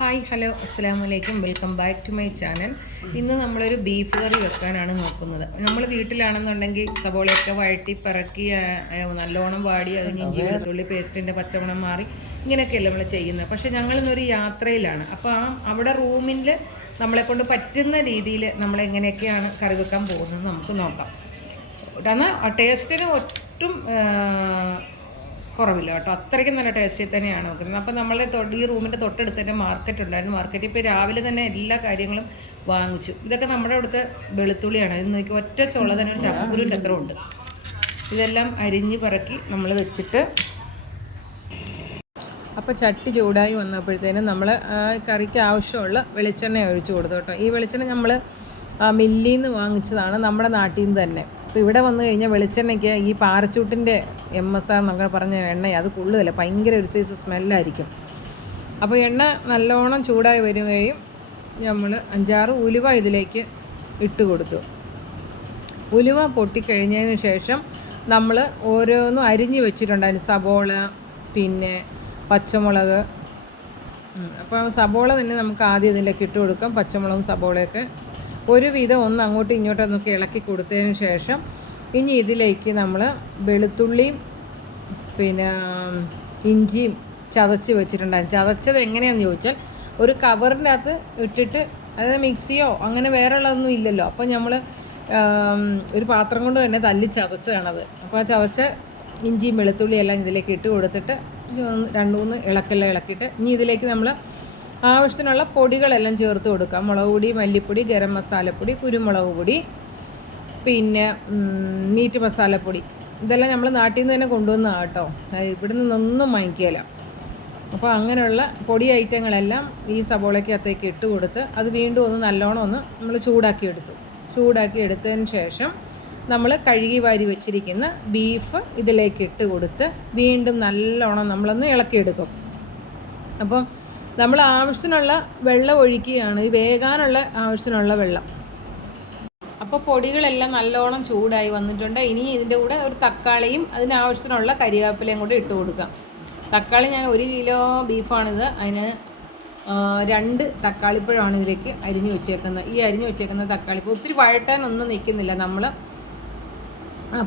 Hi hello അസ്സലാമു അലൈക്കും welcome back to my channel. ഇന്ന് നമ്മളൊരു ബീഫ് കറി വെക്കാനാണ് നോക്കുന്നത്. നമ്മൾ വീട്ടിലാണെന്നുണ്ടെങ്കിൽ സബോളയൊക്കെ വഴറ്റി പിറക്കി നല്ലോണം വാടി അതിന് ഇഞ്ചി വെളുത്തുള്ളി പേസ്റ്റിൻ്റെ പച്ചമണം മാറി ഇങ്ങനെയൊക്കെയല്ലേ നമ്മൾ ചെയ്യുന്നത്. പക്ഷേ ഞങ്ങളിന്നൊരു യാത്രയിലാണ്. അപ്പോൾ അവിടെ റൂമിൽ നമ്മളെക്കൊണ്ട് പറ്റുന്ന രീതിയിൽ നമ്മളെങ്ങനെയൊക്കെയാണ് കറി വെക്കാൻ പോകുന്നത് നമുക്ക് നോക്കാം. എന്നാൽ ടേസ്റ്റിന് ഒട്ടും കുറവില്ല കേട്ടോ, അത്രയ്ക്കും നല്ല ടേസ്റ്റിൽ തന്നെയാണ് നോക്കുന്നത്. അപ്പോൾ നമ്മൾ ഈ റൂമിൻ്റെ തൊട്ടടുത്ത് തന്നെ മാർക്കറ്റ് ഉണ്ടായിരുന്നു. മാർക്കറ്റിൽ ഇപ്പോൾ രാവിലെ തന്നെ എല്ലാ കാര്യങ്ങളും വാങ്ങിച്ചു. ഇതൊക്കെ നമ്മുടെ അവിടുത്തെ വെളുത്തുള്ളിയാണ്. ഇത് നോക്കി ഒറ്റ ചുള്ള തന്നെ ഒരു ചക്കക്കുരുവിൻ്റെ അത്ര ഉണ്ട്. ഇതെല്ലാം അരിഞ്ഞ് പറക്കി നമ്മൾ വെച്ചിട്ട് അപ്പോൾ ചട്ടി ചൂടായി വന്നപ്പോഴത്തേനും നമ്മൾ കറിക്ക് ആവശ്യമുള്ള വെളിച്ചെണ്ണ ഒഴിച്ചു കൊടുത്തു കേട്ടോ. ഈ വെളിച്ചെണ്ണ നമ്മൾ മില്ലിൽ നിന്ന് വാങ്ങിച്ചതാണ്, നമ്മുടെ നാട്ടിൽ നിന്ന് തന്നെ. അപ്പോൾ ഇവിടെ വന്നു കഴിഞ്ഞാൽ വെളിച്ചെണ്ണയ്ക്ക് ഈ പാരച്ചൂട്ടിൻ്റെ MSR എന്നൊക്കെ പറഞ്ഞ എണ്ണ അത് കൊള്ളുകയില്ല, ഭയങ്കര ഒരു സൈസ് സ്മെല്ലായിരിക്കും. അപ്പോൾ എണ്ണ നല്ലോണം ചൂടായി വരികയും നമ്മൾ 5-6 ഉലുവ ഇതിലേക്ക് ഇട്ട് കൊടുത്തു. ഉലുവ പൊട്ടിക്കഴിഞ്ഞതിന് ശേഷം നമ്മൾ ഓരോന്നും അരിഞ്ഞ് വെച്ചിട്ടുണ്ടായിരുന്നു. സബോള, പിന്നെ പച്ചമുളക്. അപ്പോൾ സബോള തന്നെ നമുക്ക് ആദ്യം ഇതിലേക്ക് ഇട്ട് കൊടുക്കാം. പച്ചമുളകും സബോളയൊക്കെ ഒരുവിധം ഒന്ന് അങ്ങോട്ടും ഇങ്ങോട്ടും എന്നൊക്കെ ഇളക്കി കൊടുത്തതിന് ശേഷം ഇനി ഇതിലേക്ക് നമ്മൾ വെളുത്തുള്ളിയും പിന്നെ ഇഞ്ചിയും ചതച്ച് വെച്ചിട്ടുണ്ടായിരുന്നു. ചതച്ചത് എങ്ങനെയാണെന്ന് ചോദിച്ചാൽ ഒരു കവറിൻ്റെ അകത്ത് ഇട്ടിട്ട്, അതായത് മിക്സിയോ അങ്ങനെ വേറെ ഉള്ളതൊന്നും ഇല്ലല്ലോ. അപ്പോൾ നമ്മൾ ഒരു പാത്രം കൊണ്ട് തന്നെ തല്ലി ചതച്ചതാണത്. അപ്പോൾ ആ ചതച്ച ഇഞ്ചിയും വെളുത്തുള്ളിയും എല്ലാം ഇതിലേക്ക് ഇട്ട് കൊടുത്തിട്ട് 2-3 ഇളക്കെല്ലാം ഇളക്കിയിട്ട് ഇനി ഇതിലേക്ക് നമ്മൾ ആവശ്യത്തിനുള്ള പൊടികളെല്ലാം ചേർത്ത് കൊടുക്കാം. മുളക് പൊടി, മല്ലിപ്പൊടി, ഗരം മസാലപ്പൊടി, കുരുമുളക് പൊടി, പിന്നെ മീറ്റ് മസാലപ്പൊടി. ഇതെല്ലാം നമ്മൾ നാട്ടിൽ നിന്ന് തന്നെ കൊണ്ടുവന്നതാണ് കേട്ടോ, ഇവിടെ നിന്നൊന്നും വാങ്ങിക്കുകയില്ല. അപ്പോൾ അങ്ങനെയുള്ള പൊടി ഐറ്റങ്ങളെല്ലാം ഈ സബോളയ്ക്കകത്തേക്ക് ഇട്ട് കൊടുത്ത് അത് വീണ്ടും ഒന്ന് നല്ലോണം ഒന്ന് നമ്മൾ ചൂടാക്കി എടുത്തതിന് ശേഷം നമ്മൾ കഴുകി വാരി വെച്ചിരിക്കുന്ന ബീഫ് ഇതിലേക്ക് ഇട്ട് കൊടുത്ത് വീണ്ടും നല്ലോണം നമ്മളൊന്ന് ഇളക്കിയെടുക്കും. അപ്പം നമ്മൾ ആവശ്യത്തിനുള്ള വെള്ളം ഒഴിക്കുകയാണ്, ഈ വേകാനുള്ള ആവശ്യത്തിനുള്ള വെള്ളം. അപ്പോൾ പൊടികളെല്ലാം നല്ലോണം ചൂടായി വന്നിട്ടുണ്ട്. ഇനി ഇതിൻ്റെ കൂടെ ഒരു തക്കാളിയും അതിനാവശ്യത്തിനുള്ള കരിവേപ്പിലയും കൂടെ ഇട്ട് കൊടുക്കാം. തക്കാളി ഞാൻ 1 കിലോ ബീഫാണിത്, അതിന് 2 തക്കാളിപ്പഴമാണ് ഇതിലേക്ക് അരിഞ്ഞ് വെച്ചേക്കുന്നത്. ഈ അരിഞ്ഞ് വെച്ചേക്കുന്ന തക്കാളിപ്പഴം ഒത്തിരി വഴറ്റാനൊന്നും നിൽക്കുന്നില്ല. നമ്മൾ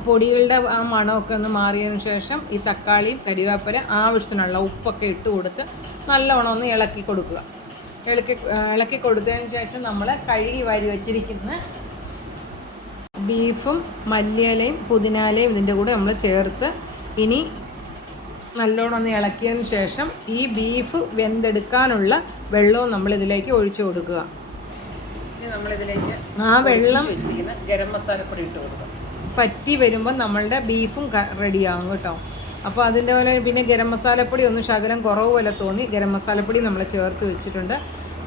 പൊടികളുടെ ആ മണമൊക്കെ ഒന്ന് മാറിയതിന് ശേഷം ഈ തക്കാളിയും കരിവേപ്പില ആവശ്യത്തിനുള്ള ഉപ്പൊക്കെ ഇട്ട് കൊടുത്ത് നല്ലവണ്ണം ഒന്ന് ഇളക്കി കൊടുക്കുക. ഇളക്കി കൊടുത്തതിന് ശേഷം നമ്മൾ കഴുകി വാരി വെച്ചിരിക്കുന്ന ബീഫും മല്ലിയിലയും പുതിനയിലയും ഇതിൻ്റെ കൂടെ നമ്മൾ ചേർത്ത് ഇനി നല്ലോണം ഒന്ന് ഇളക്കിയതിന് ശേഷം ഈ ബീഫ് വെന്തെടുക്കാനുള്ള വെള്ളവും നമ്മളിതിലേക്ക് ഒഴിച്ചു കൊടുക്കുക. ഇനി നമ്മളിതിലേക്ക് ആ വെള്ളം വെച്ചിരിക്കുന്ന ഗരം മസാലപ്പൊടി ഇട്ട് കൊടുക്കുക. പറ്റി വരുമ്പോൾ നമ്മളുടെ ബീഫും റെഡിയാകും കേട്ടോ. അപ്പോൾ അതിൻ്റെ പോലെ പിന്നെ ഗരം മസാലപ്പൊടി ഒന്ന് ശകലം കുറവ് പോലെ തോന്നി, ഗരം മസാലപ്പൊടി നമ്മൾ ചേർത്ത് വെച്ചിട്ടുണ്ട്.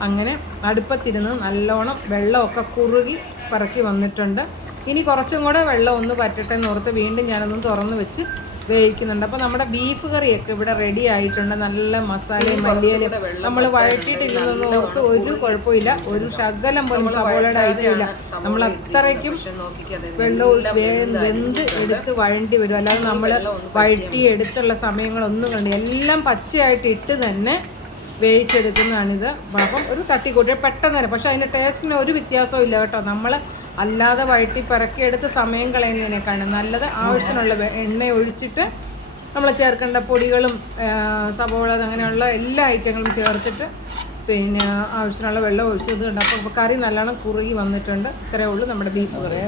അങ്ങനെ അടുപ്പത്തിരുന്ന് നല്ലോണം വെള്ളമൊക്കെ കുറുകി പറക്കി വന്നിട്ടുണ്ട്. ഇനി കുറച്ചും കൂടെ വെള്ളം ഒന്ന് പറ്റട്ടെ എന്നോർത്ത് വീണ്ടും ഞാനൊന്ന് തുറന്ന് വെച്ച് വേവിക്കുന്നുണ്ട്. അപ്പോൾ നമ്മുടെ ബീഫ് കറിയൊക്കെ ഇവിടെ റെഡി ആയിട്ടുണ്ട്. നല്ല മസാലയും മല്ലിയിലും നമ്മൾ വഴറ്റിയിട്ടില്ലെന്ന് ഓർത്ത് ഒരു കുഴപ്പമില്ല, ഒരു ശകലം പോലും സവോളയുടെ ഐറ്റമില്ല. നമ്മൾ അത്രയ്ക്കും വെള്ളം വെന്ത് എടുത്ത് വഴണ്ടി വരും. അല്ലാതെ നമ്മൾ വഴറ്റി എടുത്തുള്ള സമയങ്ങളൊന്നും കണ്ട് എല്ലാം പച്ചയായിട്ട് ഇട്ട് തന്നെ വേവിച്ചെടുക്കുന്നതാണിത്. അപ്പം ഒരു തട്ടിക്കൂട്ടി പെട്ടെന്ന് തന്നെ, പക്ഷേ അതിൻ്റെ ടേസ്റ്റിന് ഒരു വ്യത്യാസവും ഇല്ല കേട്ടോ. നമ്മൾ അല്ലാതെ വഴറ്റി പിറക്കിയെടുത്ത് സമയം കളയുന്നതിനേക്കാണ് നല്ലത് ആവശ്യത്തിനുള്ള എണ്ണ ഒഴിച്ചിട്ട് നമ്മൾ ചേർക്കേണ്ട പൊടികളും സബോള അങ്ങനെയുള്ള എല്ലാ ഐറ്റങ്ങളും ചേർത്തിട്ട് പിന്നെ ആവശ്യത്തിനുള്ള വെള്ളം ഒഴിച്ചത് ഉണ്ട്. അപ്പോൾ കറി നല്ലോണം കുറുകി വന്നിട്ടുണ്ട്. ഇത്രയേ ഉള്ളൂ നമ്മുടെ ബീഫ് കറി.